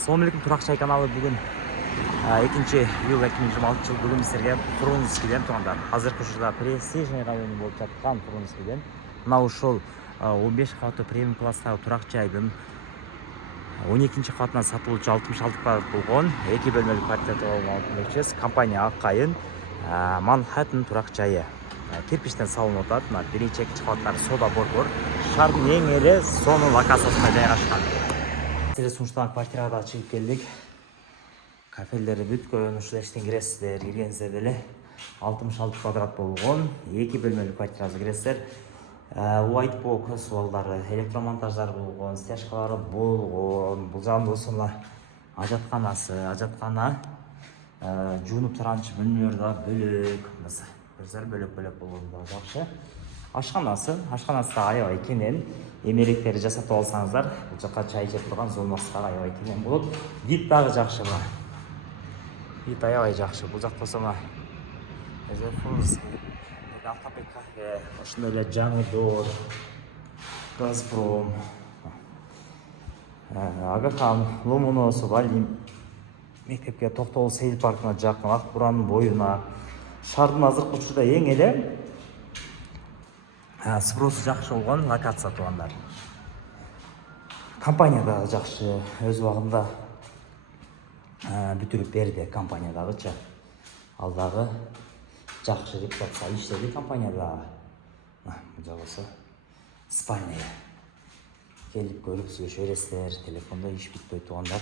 Assalamualaikum Турак чай каналы. Бүгін 2-iyul 2026 жыл бүгін сіздерге Фрунзскийден туғандар. Қазіргі жылда престижный районы болып жатқан Фрунзскийден мынау ушул 15 кабаттуу премиум класстагы турак жайдын 12 кабатынан сатылуучу 66 кабат болгон 2 бөлмөлүү квартира алып компания Аккайын Манхэттен турак жайы. Кирпичтен салынып атат. Мына биринчи экинчи кабаттары сода борбор. Шаардын эң эре сонун локациясында жайгашкан. Сіздерге сунуштаган квартирага да чыгып келдик. Кафелдери бүткөн, ушул эштен киресиздер, киргенсиздер деле 66 квадрат болгон 2 бөлмөлүү квартирага киресиздер. White box балдары, электромонтаждар болгон, стяжкалары болгон. Бул жагында болсо мына ажаткана, жуунуп туранчы бөлмөлөр да бөлөк. Көздөр бөлөк болгон да жакшы. Ашканасы да аябай кенен. Эмеректерди жасатып алсаңыздар, бул жакка чай жеп турган зонасы да аябай кенен болот. Вид дагы жакшы мына. Вид аябай жакшы. Бул жакта болсо мына Автопек кафе, ошондой эле жаңы доор, Газпром, Агахан, Ломоносов, Валим, мектепке Токтогул сейил паркына жакын, Ак буранын боюна. Шаардын азыркы учурда эң эле спросу жакшы болгон локация туугандар. Компания да жакшы, өз убагында бүтүрүп берди компания дагычы. Ал дагы жакшы репутация иштеди компания дагы. Бул жагы болсо спальня. Келип көрүп сүйлөшө бересиздер, телефондо иш бүтпөйт туугандар.